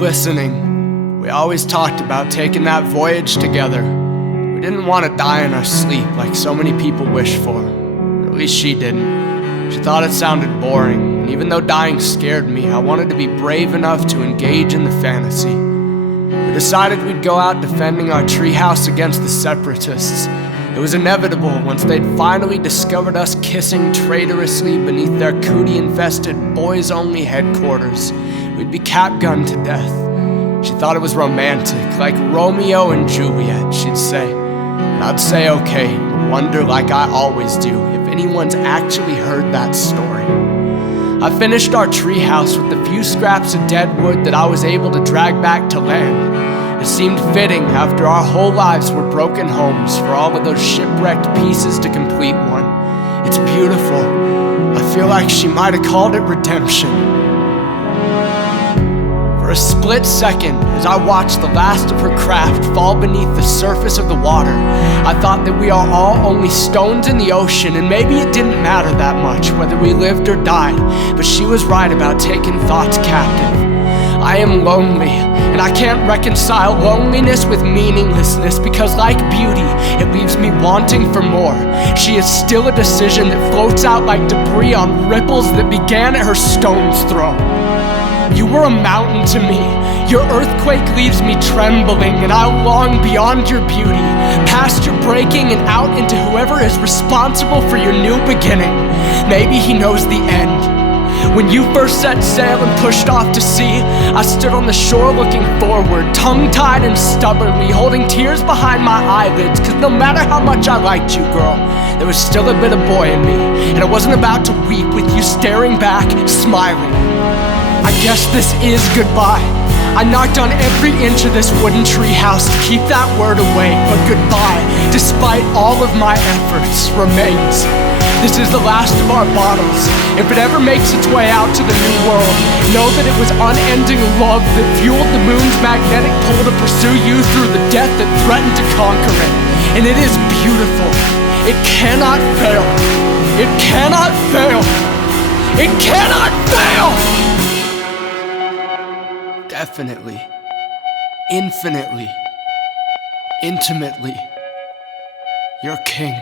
listening, we always talked about taking that voyage together. We didn't want to die in our sleep like so many people wish for. Or at least she didn't. She thought it sounded boring, and even though dying scared me, I wanted to be brave enough to engage in the fantasy. We decided we'd go out defending our treehouse against the separatists. It was inevitable once they'd finally discovered us kissing traitorously beneath their cootie-infested boys-only headquarters. We'd be capgunned to death. She thought it was romantic, like Romeo and Juliet, she'd say. And I'd say okay, but wonder like I always do if anyone's actually heard that story. I finished our treehouse with the few scraps of dead wood that I was able to drag back to land. It seemed fitting after our whole lives were broken homes for all of those shipwrecked pieces to complete one. It's beautiful. I feel like she might have called it redemption. For a split second, as I watched the last of her craft fall beneath the surface of the water, I thought that we are all only stones in the ocean, and maybe it didn't matter that much whether we lived or died, but she was right about taking thoughts captive. I am lonely, and I can't reconcile loneliness with meaninglessness because, like beauty, it leaves me wanting for more. She is still a decision that floats out like debris on ripples that began at her stone's throw. You were a mountain to me. Your earthquake leaves me trembling, and I long beyond your beauty, past your breaking and out into whoever is responsible for your new beginning. Maybe he knows the end. When you first set sail and pushed off to sea, I stood on the shore looking forward, tongue-tied and stubbornly, holding tears behind my eyelids, cause no matter how much I liked you, girl, there was still a bit of boy in me, and I wasn't about to weep with you staring back, smiling. I guess this is goodbye. I knocked on every inch of this wooden treehouse to keep that word away, but goodbye, despite all of my efforts, remains. This is the last of our bottles. If it ever makes its way out to the new world, know that it was unending love that fueled the moon's magnetic pull to pursue you through the death that threatened to conquer it. And it is beautiful. It cannot fail. It cannot fail. It cannot fail! Definitely. Infinitely. Intimately. Your king.